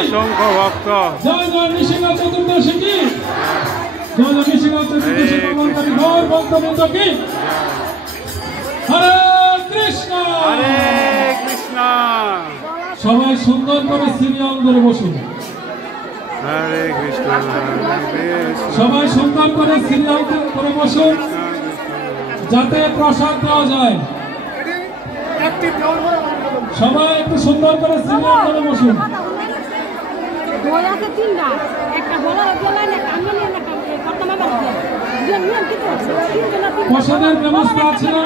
অসংখ্য ভক্ত জয় জয় নৃসিংহ চতুর্দশী কি জয় জয় নৃসিংহ চতুর্দশী পালনকারী গৌর ভক্তবৃন্দ কি হরে কৃষ্ণ হরে কৃষ্ণ। সবাই সুন্দর করে সিরিয়াল ধরে বসুন। হরে কৃষ্ণ সবাই সুন্দর করে সিরিয়াল করে বসুন যাতে প্রসাদ দেওয়া যায়। সবাই একটু সুন্দর করে সিরিয়াল করে বসুন। প্রসাদের ব্যবস্থা আছে না?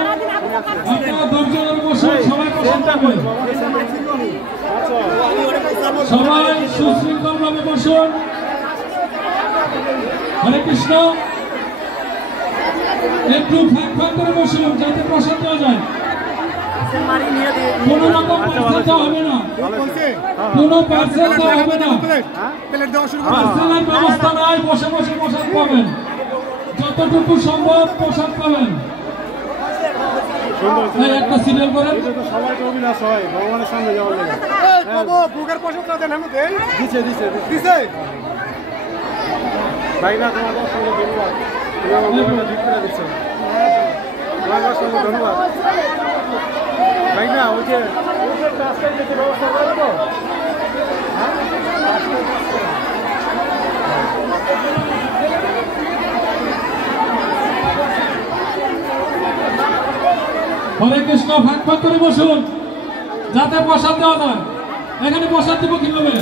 আপনারা দর্শনের বসুন, সবাই প্রসাদ পাবেন। সবাই সুশৃঙ্খল ভাবে বসুন। হরে কৃষ্ণ। একটু ফাঁক ফাঁক করে বসুন যাতে প্রসাদ দেওয়া যায়। কোন রকম পার্সেল দেওয়া হবে না, কোন পার্সেল দেওয়া হবে না। পার্সেলের ব্যবস্থা নাই, বসে বসে প্রসাদ পাবেন, যতটুকু সম্ভব প্রসাদ পাবেন। একটা সিরিয়াল করেন। সবাইকে অভিলাষ হয় ভগবানের সামনে যাওয়ার জন্য। ভাই না তোমার অসংখ্য ধন্যবাদ, তুমি আমার মোবাইলটা ঠিক করে দিচ্ছ, তোমার অসংখ্য ধন্যবাদ ভাই না। ওই যে রাস্তায় যেতে ব্যবস্থা করবো হরে কৃষ্ণ। ফাঁক ফাঁক করে বসুন যাতে প্রসাদ দেওয়া যায়। এখানে প্রসাদ দেবো কিভাবে?